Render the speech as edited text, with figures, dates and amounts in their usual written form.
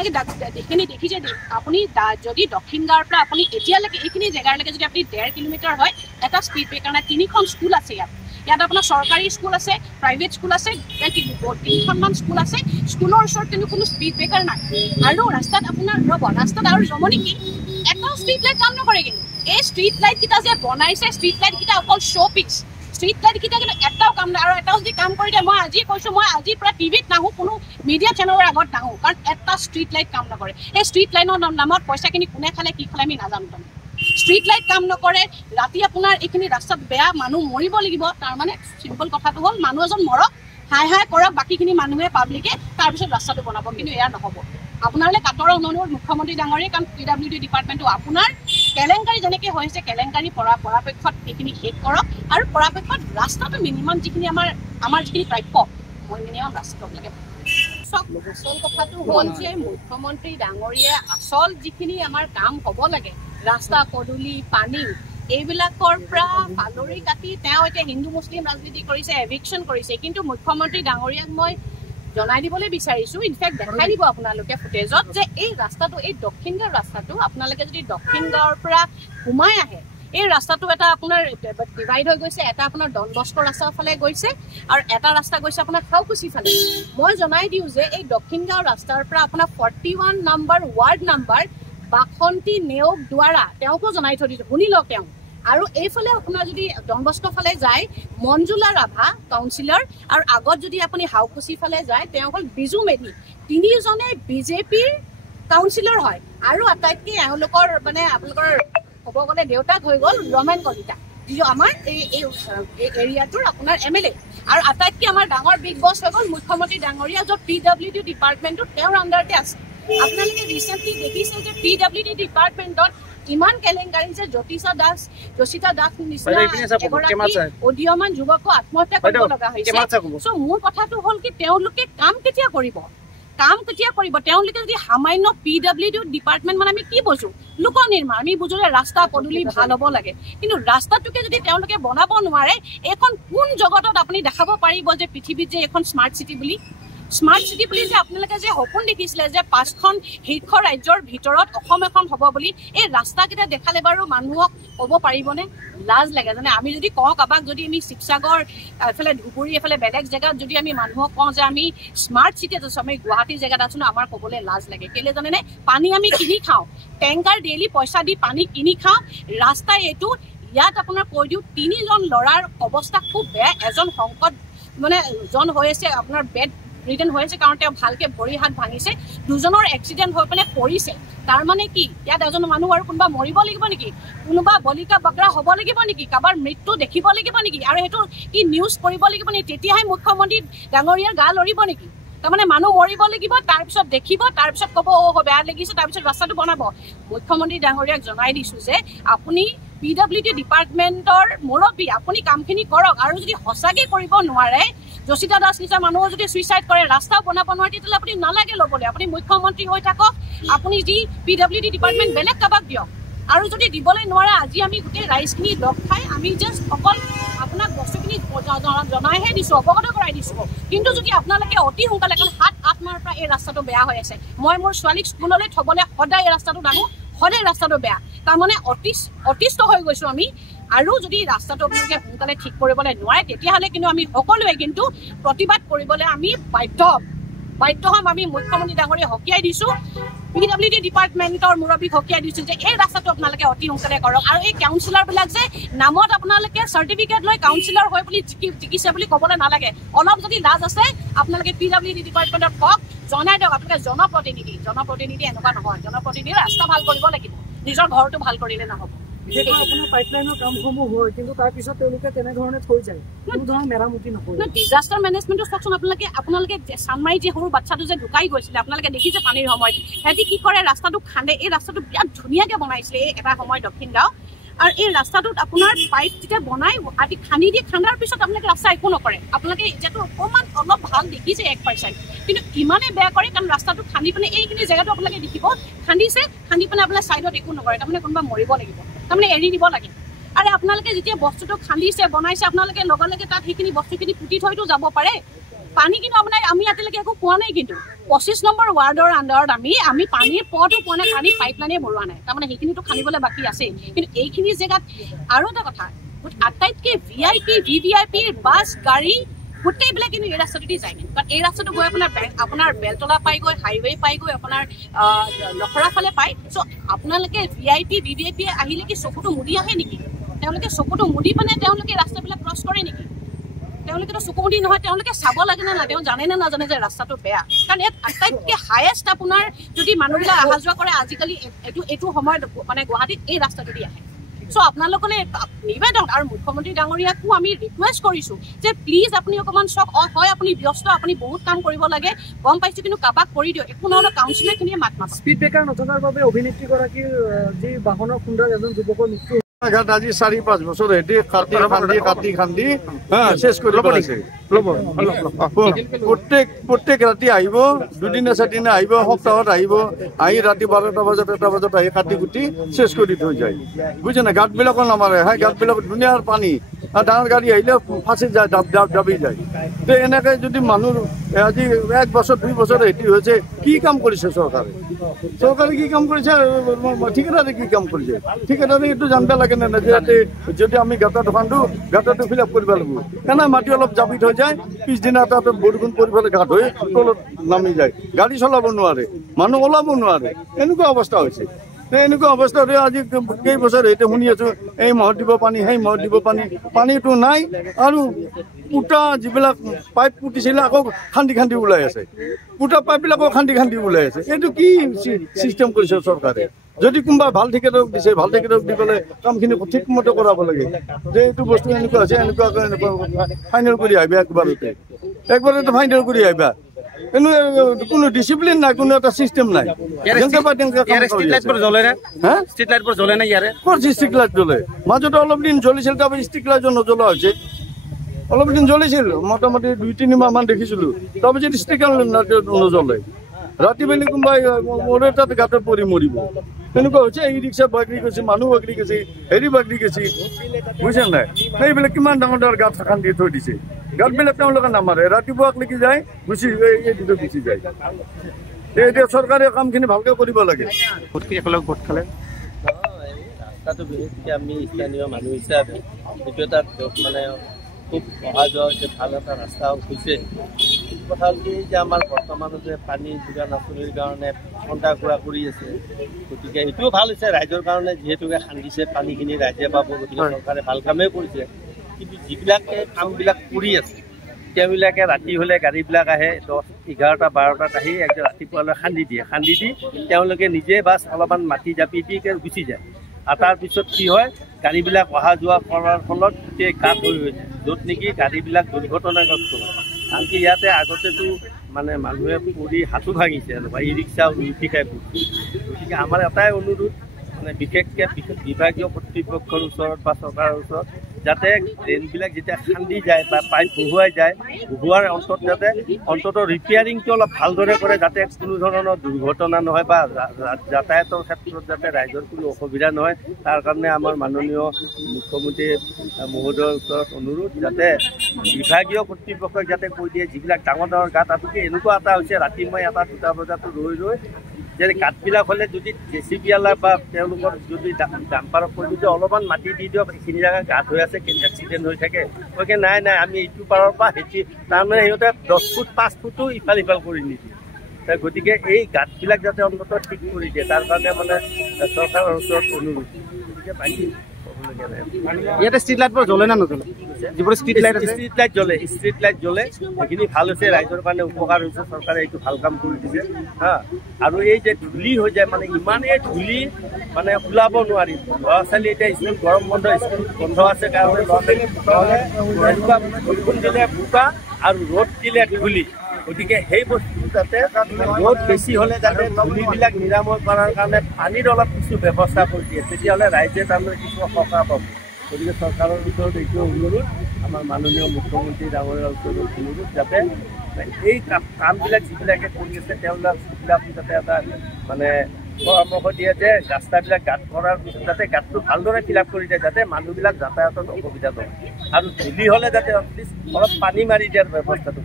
এইখিনি দেখিছে আপুনি যদি দক্ষিণ গাঁৱৰ পৰা আপুনি এতিয়ালৈকে এইখিনি জেগালৈকে যদি আপুনি 1.5 কিলোমিটাৰ হয় এটা স্পীড ব্ৰেকাৰ নাই 3খন স্কুল আছে ইয়াত আপোনাৰ চৰকাৰী স্কুল আছে প্ৰাইভেট স্কুল আছে 3খনমান স্কুল আছে স্কুলৰ ওচৰত কিন্তু কোনো স্পীড ব্ৰেকাৰ নাই আৰু ৰাস্তাত আপোনাৰ ৰ'ব ৰাস্তাত আৰু জমনি কি এটাও ষ্ট্ৰীট লাইট কাম নকৰে কিন্তু এই ষ্ট্ৰীট লাইট কেইটা যে বনাইছে ষ্ট্ৰীট লাইট কেইটা অকল শ্ব' পিক্স ষ্ট্ৰীট লাইট কেইটা কিন্তু এটাও কাম নাই আৰু এটাও যদি কাম কৰি দিয়ে মই আজি কৈছোঁ মই আজি পৰা টিভিত নাহো কোনো মিডিয়া চেনেলৰ আগত নাহো কাৰণ এটা ষ্ট্ৰীট লাইট কাম নকৰে এই ষ্ট্ৰীট লাইনৰ নামত পইচাখিনি কোনে খালে কি খালে আমি নাজানো তাৰমানে ষ্ট্ৰীট লাইট কাম নকৰে ৰাতি আপোনাৰ এইখিনি ৰাস্তাত বেয়া মানুহ মৰিব লাগিব তাৰমানে চিম্পল কথাটো হ'ল মানুহ এজন মৰক হাই হাই কৰক বাকীখিনি মানুহে পাব্লিকে তাৰপিছত ৰাস্তাটো বনাব কিন্তু এয়া নহ'ব আপোনালোকে কাটৰ অনুৰোধ মুখ্যমন্ত্ৰী ডাঙৰীয়ে কাৰণ PWD ডিপাৰ্টমেণ্টটো আপোনাৰ কেলেংকাৰী যেনেকৈ হৈছে কেলেংকাৰী পৰাপক্ষত এইখিনি শেষ কৰক আৰু পৰাপক্ষত ৰাস্তাটো মিনিমাম যিখিনি আমাৰ যিখিনি প্ৰাপ্য মই মিনিমাম ৰাস্তাটো লাগে চাওক আচল কথাটো হ'ল যে মুখ্যমন্ত্ৰী ডাঙৰীয়ে আচল যিখিনি আমাৰ কাম হ'ব লাগে ৰাস্তা পদূলি পানী এইবিলাকৰ পৰা পালৰি কাটি তেওঁ এতিয়া হিন্দু মুছলিম ৰাজনীতি কৰিছে এভিকশ্যন কৰিছে কিন্তু মুখ্যমন্ত্ৰী ডাঙৰীয়াক মই জনাই দিবলৈ বিচাৰিছোঁ ইনফেক্ট দেখাই দিব আপোনালোকে ফুটেজত যে এই ৰাস্তাটো এই দক্ষিণ গাঁৱৰ ৰাস্তাটো আপোনালোকে যদি দক্ষিণ গাঁৱৰ পৰা সোমাই আহে এই ৰাস্তাটো এটা আপোনাৰ ডিভাইড হৈ গৈছে এটা আপোনাৰ ডন বস্কৰ ৰাস্তাৰ ফালে গৈছে আৰু এটা ৰাস্তা গৈছে আপোনাৰ খাওকুচি ফালে মই জনাই দিওঁ যে এই দক্ষিণ গাঁৱৰ ৰাস্তাৰ পৰা আপোনাৰ 41 নম্বৰ ৱাৰ্ড নম্বৰ বাসন্তী নেওগ দুৱাৰা তেওঁকো জনাই থৈ দিছোঁ শুনি লওক তেওঁ আৰু এইফালে আপোনাৰ যদি ডন বস্কৰ ফালে যায় মঞ্জুলা ৰাভা কাউন্সিলৰ আৰু আগত যদি আপুনি হাওকুচি ফালে যায় তেওঁ হ'ল বিজু মেধি তিনিজনে বিজেপিৰ কাউন্সিলৰ হয় আৰু আটাইতকৈ এওঁলোকৰ মানে আপোনালোকৰ ক'ব গ'লে দেউতাক হৈ গ'ল ৰমেন কলিতা যিটো আমাৰ এই এৰিয়াটোৰ আপোনাৰ MLA আৰু আটাইতকৈ আমাৰ ডাঙৰ বিগ বছ হৈ গ'ল মুখ্যমন্ত্ৰী ডাঙৰীয়া য'ত PWD ডিপাৰ্টমেণ্টটো তেওঁৰ আণ্ডাৰতে আছে আপোনালোকে ৰিচেণ্টলি দেখিছে যে PWD ডিপাৰ্টমেণ্টত ইমান কেলেংকাৰী যে যশিতা দাস নিচিনা এগৰাকী উদীয়মান যুৱকো আত্মহত্যা কৰিব লগা হৈছে চ' মোৰ কথাটো হ'ল কি তেওঁলোকে কাম কেতিয়া কৰিব তেওঁলোকে যদি সামান্য PWD ডিপাৰ্টমেণ্ট মানে আমি কি বুজো লোক নিৰ্মাণ আমি বুজো যে ৰাস্তা পদূলি ভাল হ'ব লাগে কিন্তু ৰাস্তাটোকে যদি তেওঁলোকে বনাব নোৱাৰে এখন কোন জগতত আপুনি দেখাব পাৰিব যে পৃথিৱীত যে এখন স্মাৰ্ট চিটি বুলি যে আপোনালোকে যে সপোন দেখিছিলে যে 5খন শীৰ্ষ ৰাজ্যৰ ভিতৰত অসম এখন হ'ব বুলি এই ৰাস্তাকেইটা দেখালে বাৰু মানুহক ক'ব পাৰিবনে লাজ লাগে জানে আমি যদি কওঁ কাবাক যদি আমি শিৱসাগৰ এফালে ধুবুৰী এফালে বেলেগ জেগাত যদি আমি মানুহক কওঁ যে আমি স্মাৰ্ট চিটিত আছোঁ আমি গুৱাহাটী জেগাত আছোঁ আমাৰ ক'বলৈ লাজ লাগে কেলে জানেনে পানী আমি কিনি খাওঁ টেংকাৰ ডেইলি পইচা দি পানী কিনি খাওঁ ৰাস্তা এইটো ইয়াত আপোনাৰ কৈ দিওঁ 3জন ল'ৰাৰ অৱস্থা খুব বেয়া এজন সংকট মানে জন হৈ আছে আপোনাৰ বেড ৰিটাৰ্ণ হৈছে কাৰণ তেওঁ ভালকে ভৰি হাত ভাঙিছে 2জনৰ এক্সিডেণ্ট হৈ পেলাই পৰিছে তাৰ মানে কি ইয়াত এজন মানুহ আৰু কোনোবা মৰিব লাগিব নেকি কোনোবা বলিকা বকৰা হ'ব লাগিব নেকি কাৰোবাৰ মৃত্যু দেখিব লাগিব নেকি আৰু সেইটো কি নিউজ কৰিব লাগিব নেকি তেতিয়াহে মুখ্যমন্ত্ৰী ডাঙৰীয়াৰ গা লৰিব নেকি তাৰমানে মানুহ মৰিব লাগিব তাৰপিছত দেখিব তাৰপিছত ক'ব বেয়া লাগিছে তাৰপিছত ৰাস্তাটো বনাব মুখ্যমন্ত্ৰী ডাঙৰীয়াক জনাই দিছোঁ যে আপুনি PWD ডিপাৰ্টমেণ্টৰ মুৰব্বী আপুনি কামখিনি কৰক আৰু যদি সঁচাকৈ কৰিব নোৱাৰে যশিতা দাস নিচিনা মানুহ যদি সুইচাইড কৰে ৰাস্তাও বনাব নোৱাৰে তেতিয়াহ'লে আপুনি নালাগে ল'বলৈ আপুনি মুখ্যমন্ত্ৰী হৈ থাকক আপুনি যি PWD ডিপাৰ্টমেণ্ট বেলেগ কাবাক দিয়ক আৰু যদি দিবলৈ নোৱাৰে আজি আমি গোটেই ৰাইজখিনি লগ খাই আমি জাষ্ট অকল আপোনাক বস্তুখিনি জনাইহে দিছোঁ অৱগত কৰাই দিছোঁ কিন্তু যদি আপোনালোকে অতি সোনকালে কাৰণ 7-8 মাহৰ পৰা এই ৰাস্তাটো বেয়া হৈ আছে মই মোৰ ছোৱালীক স্কুললৈ থ'বলৈ সদায় এই ৰাস্তাটো নাহোঁ সদায় ৰাস্তাটো বেয়া তাৰমানে অতিষ্ঠ হৈ গৈছোঁ আমি আৰু যদি ৰাস্তাটো আপোনালোকে সোনকালে ঠিক কৰিবলৈ নোৱাৰে তেতিয়াহ'লে কিন্তু আমি সকলোৱে কিন্তু প্ৰতিবাদ কৰিবলৈ আমি বাধ্য হ'ম আমি মুখ্যমন্ত্ৰী ডাঙৰীয়া সকীয়াই দিছোঁ PWD ডিপাৰ্টমেণ্টৰ মুৰব্বীক সকীয়াই দিছোঁ যে এই ৰাস্তাটো আপোনালোকে অতি সোনকালে কৰক আৰু এই কাউন্সিলৰবিলাক যে নামত আপোনালোকে চাৰ্টিফিকেট লৈ কাউন্সিলৰ হৈ বুলি জিকিছে বুলি ক'বলৈ নালাগে অলপ যদি লাজ আছে আপোনালোকে PWD ডিপাৰ্টমেণ্টত কওক জনাই দিয়ক আপোনালোকে জনপ্ৰতিনিধি এনেকুৱা নহয় জনপ্ৰতিনিধি ৰাস্তা ভাল কৰিব লাগিব নিজৰ ঘৰটো ভাল কৰিলে নহ'ব আপোনাৰ পাইপলাইনৰ কামসমূহ হয় কিন্তু তাৰপিছত তেওঁলোকে তেনেধৰণে থৈ যায় কোনো ধৰণৰ মেৰামতি নকৰে ডিজাষ্টাৰ মেনেজমেণ্টৰ চাওকচোন আপোনালোকে চানমাৰী যে সৰু বাচ্চাটো যে ঢুকাই গৈছিলে আপোনালোকে দেখিছে পানীৰ সময়ত সিহঁতি কি কৰে ৰাস্তাটো খান্দে এই ৰাস্তাটো বিৰাট ধুনীয়াকৈ বনাইছিলে এটা সময় দক্ষিণ গাঁও আৰু এই ৰাস্তাটোত আপোনাৰ পাইপ যেতিয়া বনাই আদি খান্দি দিয়ে খান্দাৰ পিছত আপোনালোকে ৰাস্তা একো নকৰে আপোনালোকে এতিয়াতো অকণমান অলপ ভাল দেখিছে 1% কিন্তু ইমানেই বেয়া কৰে কাৰণ ৰাস্তাটো খান্দি পিনে এইখিনি জেগাটো আপোনালোকে দেখিব খান্দিছে খান্দি পিনে আপোনাৰ ছাইডত একো নকৰে তাৰমানে কোনোবা মৰিব লাগিব তাৰমানে এৰি দিব লাগে আৰু আপোনালোকে যেতিয়া বস্তুটো খান্দিছে বনাইছে আপোনালোকে লগে লগে তাত সেইখিনি বস্তুখিনি পুতি থৈতো যাব পাৰে পানী কিন্তু আপোনাৰ আমি আজিলৈকে একো পোৱা নাই কিন্তু 25 নম্বৰ ৱাৰ্ডৰ আণ্ডাৰত আমি পানীৰ পটো পোৱা নাই পানী পাইপলাইনে ভৰোৱা নাই তাৰমানে সেইখিনিতো খান্দিবলৈ বাকী আছে কিন্তু এইখিনি জেগাত আৰু এটা কথা আটাইতকৈ ভিআইপি ভিভিআইপিৰ বাছ গাড়ী গোটেইবিলাক কিন্তু এই ৰাস্তাটোদি যায় কাৰণ এই ৰাস্তাটো গৈ আপোনাৰ বেলতলা পাইগৈ হাইৱে পাইগৈ আপোনাৰ লখৰা ফালে পায় চ' আপোনালোকে ভিআইপি ভিভিআইপি আহিলে কি চকুটো মুদি আহে নেকি তেওঁলোকে চকুটো মুদি মানে তেওঁলোকে ৰাস্তাবিলাক ক্ৰছ কৰে নেকি তেওঁলোকেতো চকু মুদি নহয় তেওঁলোকে চাব লাগে নে নাই তেওঁ জানে নে নাজানে যে ৰাস্তাটো বেয়া কাৰণ ইয়াত আটাইতকৈ হায়েষ্ট আপোনাৰ যদি মানুহবিলাক অহা যোৱা কৰে আজিকালি এইটো সময়ত মানে গুৱাহাটীত এই ৰাস্তাটোদি আহে চ' আপোনালোকলৈ নিবেদন আৰু মুখ্যমন্ত্ৰী ডাঙৰীয়াকো আমি ৰিকুৱেষ্ট কৰিছোঁ যে প্লিজ আপুনি অকণমান চাওক হয় আপুনি ব্যস্ত আপুনি বহুত কাম কৰিব লাগে গম পাইছোঁ কিন্তু কাবাক কৰি দিয়ক একো নহ'লে কাউন্সিলাৰখিনিয়ে মাত মাত স্পীড ব্ৰেকাৰ নথকাৰ বাবে অভিনেত্ৰীগৰাকীৰ যি বাহনৰ খুন্দাত এজন যুৱকৰ মৃত্যু আজি 4-5 বছৰ হেঁতি কাটি খান্দি শেষ কৰি পেলাইছে প্ৰত্যেক ৰাতি আহিব দুদিনে চাৰিদিনে আহিব সপ্তাহত আহিব আহি ৰাতি 12টা বজাত 1টা বজাত আহি কাটি কুটি শেষ কৰি থৈ যায় বুজিছে না গাঁতবিলাকো নামাৰে গাঁতবিলাকত ধুনীয়াৰ পানী ডাঙৰ গাড়ী আহিলে ফাঁচি যায় দাবি যায় তো এনেকৈ যদি মানুহ আজি 1 বছৰ 2 বছৰ হেঁতি হৈছে কি কাম কৰিছে চৰকাৰে কি কাম কৰিছে ঠিকাদাৰে কি কাম কৰিছে ঠিকাদাৰে এইটো জানিব লাগে নে যে যদি আমি গাঁতটো খান্দো গাঁতটো ফিল আপ কৰিব লাগিব এনে মাটি অলপ জাপি থৈ যায় পিছদিনা তাতে বৰষুণ পৰি পেলাই গাঁত হৈ তলত নামি যায় গাড়ী চলাব নোৱাৰে মানুহ ওলাব নোৱাৰে এনেকুৱা অৱস্থা হৈছে এনেকুৱা অৱস্থা আজি কেইবছৰ হেঁতে শুনি আছো এই মাহত দিব পানী সেই মাহত দিব পানীটো নাই আৰু পুটা যিবিলাক পাইপ পুতিছিলে আকৌ খান্দি ওলাই আছে পুটা পাইপবিলাকো খান্দি ওলাই আছে এইটো কি চিষ্টেম কৰিছে চৰকাৰে যদি কোনোবা ভাল ঠিকাদাৰক দিছে ভাল ঠিকাদাৰক দি পেলাই কামখিনি ঠিকমতে কৰাব লাগে যে এইটো বস্তু এনেকুৱা হৈছে এনেকুৱা ফাইনেল কৰি আহিবা একবাৰতে ফাইনেল কৰি আহিবা কোনো ডিচিপ্লিন নাই কোনো এটা চিষ্টেম নাই ষ্ট্ৰীট লাইট জ্বলে মাজতে অলপ দিন জ্বলিছিল তাৰপিছত ষ্ট্ৰীট লাইট নজ্বলা হৈছে অলপ দিন জ্বলিছিল মোটামুটি 2-3 মাহ মান দেখিছিলো তাৰপিছত ষ্ট্ৰীট লাইট নজ্বলে ৰাতি বেলি কোনোবাই মোৰে তাত গাঁতত পৰি মৰিব তেনেকুৱা হৈছে ই ৰিক্সা বাগৰি গৈছে মানুহ বাগৰি গৈছে হেৰি বাগৰি গৈছে বুজিছে নাই সেইবিলাক কিমান ডাঙৰ গাঁত খান্দি থৈ দিছে গাঁতবিলাক তেওঁলোকে নামাৰে ৰাতিপুৱাক লেকি যায় গুচি যায় এতিয়া চৰকাৰে কামখিনি ভালকৈ কৰিব লাগে ভোট খালে ৰাস্তাটো বিশেষকৈ আমি স্থানীয় মানুহ হিচাপে এইটো এটা মানে খুব অহা যোৱা হৈছে ভাল এটা ৰাস্তা হৈছে কথা হ'ল কি যে আমাৰ বৰ্তমানো যে পানী যোগান আঁচনিৰ কাৰণে খন্দা ঘূৰা কৰি আছে গতিকে এইটোও ভাল হৈছে ৰাইজৰ কাৰণে যিহেতুকে খান্দিছে পানীখিনি ৰাইজে পাব গতিকে চৰকাৰে ভাল কামেই কৰিছে কিন্তু যিবিলাকে কামবিলাক কৰি আছে তেওঁবিলাকে ৰাতি হ'লে গাড়ীবিলাক আহে 10-11টা 12টাত আহি একদম ৰাতিপুৱালৈ খান্দি দি তেওঁলোকে নিজে বাছ অলপমান মাটি জাপি দি গুচি যায় আৰু তাৰপিছত কি হয় গাড়ীবিলাক অহা যোৱা কৰাৰ ফলত গোটেই গাঁত হৈ যায় য'ত নেকি গাড়ীবিলাক দুৰ্ঘটনাগ্ৰস্ত হয় আনকি ইয়াতে আগতেতো মানে মানুহে পৰি হাতো ভাঙিছে বা ই ৰিক্সা উলটি খাই পৰিছে গতিকে আমাৰ এটাই অনুৰোধ মানে বিশেষকৈ বিভাগীয় কৰ্তৃপক্ষৰ ওচৰত বা চৰকাৰৰ ওচৰত যাতে ড্ৰেইনবিলাক যেতিয়া খান্দি যায় বা পাইপ বহুৱাই যায় বহুৱাৰ অন্ততঃ ৰিপেয়াৰিংটো অলপ ভালদৰে কৰে যাতে কোনো ধৰণৰ দুৰ্ঘটনা নহয় বা যাতায়াতৰ ক্ষেত্ৰত যাতে ৰাইজৰ কোনো অসুবিধা নহয় তাৰ কাৰণে আমাৰ মাননীয় মুখ্যমন্ত্ৰী মহোদয়ৰ ওচৰত অনুৰোধ যাতে বিভাগীয় কৰ্তৃপক্ষক যাতে কৈ দিয়ে যিবিলাক ডাঙৰ গাঁত আনকি এনেকুৱা এটা হৈছে ৰাতি মই 1-2টা বজাতো ৰৈ যে গাঁতবিলাক হ'লে যদি জেচিবিৱালা বা তেওঁলোকৰ যদি ডাম্পাৰক কৈ যদি অলপমান মাটি দি দিয়ক এইখিনি জেগা গাঁত হৈ আছে এক্সিডেণ্ট হৈ থাকে গতিকে নাই আমি এইটো পাৰৰ পৰা সেতি তাৰমানে সিহঁতে 10 ফুট 5 ফুটো ইফাল কৰি নিদিয়ে গতিকে এই গাঁতবিলাক যাতে অন্ততঃ ঠিক কৰি দিয়ে তাৰ কাৰণে মানে চৰকাৰৰ ওচৰত অনুৰোধ গতিকে বাকী ইয়াতে ষ্ট্ৰীট লাইটবোৰ জ্বলে না নজ্বলে যিবোৰ ষ্ট্ৰীট লাইট জ্বলে সেইখিনি ভাল হৈছে ৰাইজৰ কাৰণে উপকাৰ হৈছে চৰকাৰে এইটো ভাল কাম কৰি দিছে আৰু এই যে ধূলি হৈ যায় মানে ইমানেই ধূলি মানে ওলাব নোৱাৰি ল'ৰা ছোৱালী এতিয়া স্কুল গৰম বন্ধ আছে কাৰণে বৰষুণ দিলে বোকা আৰু ৰ'দ দিলে ধূলি গতিকে সেই বস্তু যাতে ৰ'দ বেছি হ'লে যাতে ধূলিবিলাক নিৰাময় কৰাৰ কাৰণে পানীৰ অলপ কিছু ব্যৱস্থা কৰি দিয়ে তেতিয়াহ'লে ৰাইজে তাৰমানে কিছু সকাহ পাব গতিকে চৰকাৰৰ ওচৰত এইটো অনুৰোধ আমাৰ মাননীয় মুখ্যমন্ত্ৰী ডাঙৰীয়াৰ ওচৰত অনুৰোধ যাতে এই কামবিলাক যিবিলাকে কৰি আছে তেওঁলোক যাতে এটা মানে পৰামৰ্শ দিয়ে যে ৰাস্তাবিলাক গাঁত কৰাৰ পিছত যাতে গাঁতটো ভালদৰে ফিল আপ কৰি দিয়ে যাতে মানুহবিলাক যাতায়াতত অসুবিধা নহয় আৰু ধূলি হ'লে যাতে অলপ পানী মাৰি দিয়াৰ ব্যৱস্থাটো